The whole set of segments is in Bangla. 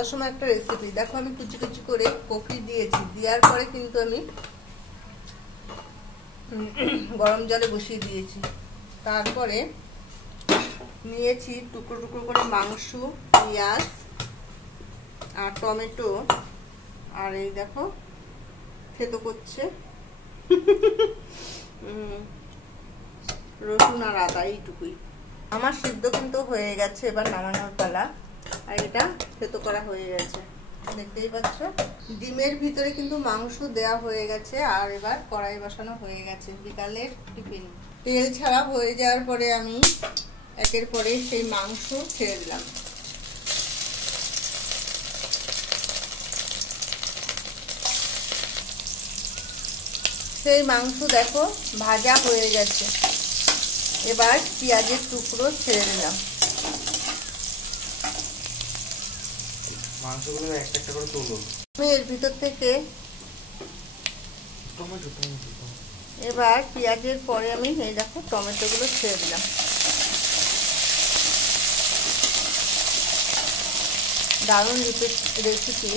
সন্ধ্যার সময় একটা রেসিপি দেখো, আমি কুচি কুচি করে কফি দিয়েছি, দেওয়ার পরে কিন্তু আমি গরম জলে বসিয়ে দিয়েছি। তারপরে নিয়েছি টুকরো টুকরো করে মাংস, পেঁয়াজ আর টমেটো, আর এই দেখো থেতো করছে রসুন আর আদা, এইটুকুই। আমার সিদ্ধ কিন্তু হয়ে গেছে, এবার নামানোর পালা। আর এটা থেতো করা হয়ে গেছে, দেখতেই পাচ্ছ। ডিমের ভিতরে কিন্তু মাংস দেয়া হয়ে গেছে, আর এবার কড়াই বসানো হয়ে গেছে। বিকালের টিফিন। তেল ছাড়া হয়ে যাওয়ার পরে আমি একের পরে সেই মাংস ছেড়ে দিলাম। সেই মাংস দেখো ভাজা হয়ে গেছে। এবার পেঁয়াজের টুকরো ছেড়ে দিলাম। মাংসগুলো একটা একটা করে তোলো। আমি এর ভিতর থেকে এবার পেঁয়াজের পরে আমি এই দেখো টমেটোগুলো ছেড়ে দিলাম। দারুণ রেসিপি,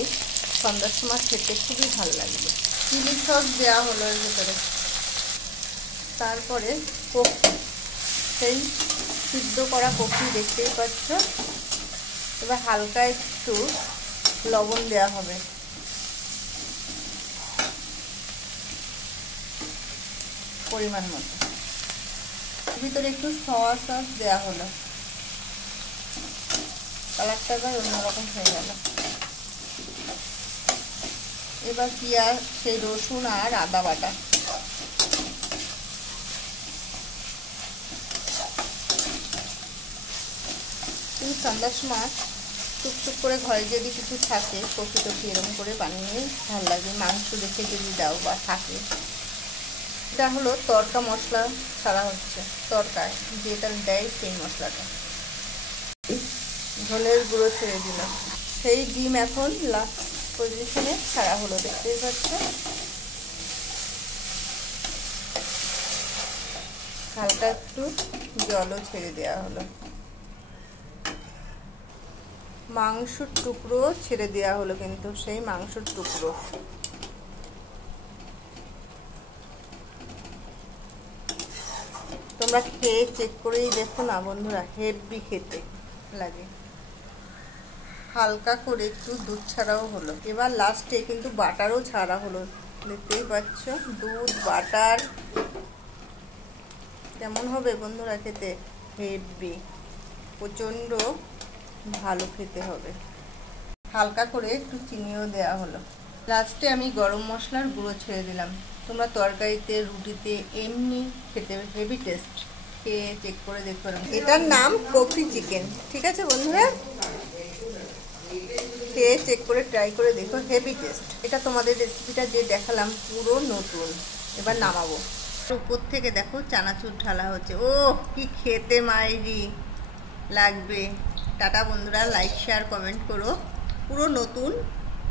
সন্ধ্যার সময় খেতে খুবই ভালো লাগবে। চিলি সস দেওয়া হলো এর ভিতরে। তারপরে সেই সিদ্ধ করা কফি দেখতেই পাচ্ছ। এবার হালকা একটু লবণ দেওয়া হবে। পরিমাণ মতো। ভিতরে একটু সয়া সস দেওয়া হলো, কালারটা এবার অন্যরকম হয়ে গেল। এবার পেঁয়াজ, সেই রসুন আর আদা বাটা, কিন্তু সন্ধ্যার সময় টুকটুক করে ঘরে যদি কিছু থাকে, কফি টফি এরকম করে বানিয়ে ভালো লাগে। মাংস দেখে যদি দাও বা থাকে। এটা হলো তড়কা মশলা ছাড়া হচ্ছে, তড়কায় যেটা দেয় সেই মশলাটা। ঝোলের গুঁড়ো ছেড়ে দিলাম। সেই ডিম এখন লাস্ট পজিশনে ছাড়া হলো, দেখতেই পাচ্ছ। হালকা একটু জলও ছেড়ে দেওয়া হলো। মাংসর টুকরো ছেড়ে দেওয়া হলো, কিন্তু সেই মাংসর টুকরো। তোমরা খেয়ে চেক করেই দেখো না বন্ধুরা, হেভি খেতে লাগে। হালকা করে একটু দুধ ছাড়াও হলো। এবার লাস্টে কিন্তু বাটারও ছাড়া হলো, দেখতেই পাচ্ছ। দুধ বাটার কেমন হবে বন্ধুরা খেতে? হেভি, প্রচণ্ড ভালো খেতে হবে। হালকা করে একটু চিনিও দেওয়া হলো। লাস্টে আমি গরম মশলার গুঁড়ো ছেড়ে দিলাম। তোমরা তরকারিতে, রুটিতে এমনি খেতে হেভি টেস্ট। খেয়ে চেক করে দেখতে পারো। এটার নাম কফি চিকেন, ঠিক আছে বন্ধুরা? খেয়ে চেক করে ট্রাই করে দেখো, হেভি টেস্ট। এটা তোমাদের রেসিপিটা যে দেখালাম পুরো নতুন। এবার নামাবো। উপর থেকে দেখো চানাচুর ঢালা হচ্ছে। ও কি খেতে মাইরি লাগবে। টাটা বন্ধুরা, লাইক শেয়ার কমেন্ট করো। পুরো নতুন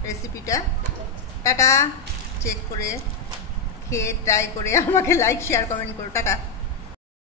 রেসিপিটা। টাটা। চেক করে খেয়ে ট্রাই করে আমাকে লাইক শেয়ার কমেন্ট করো। টাটা।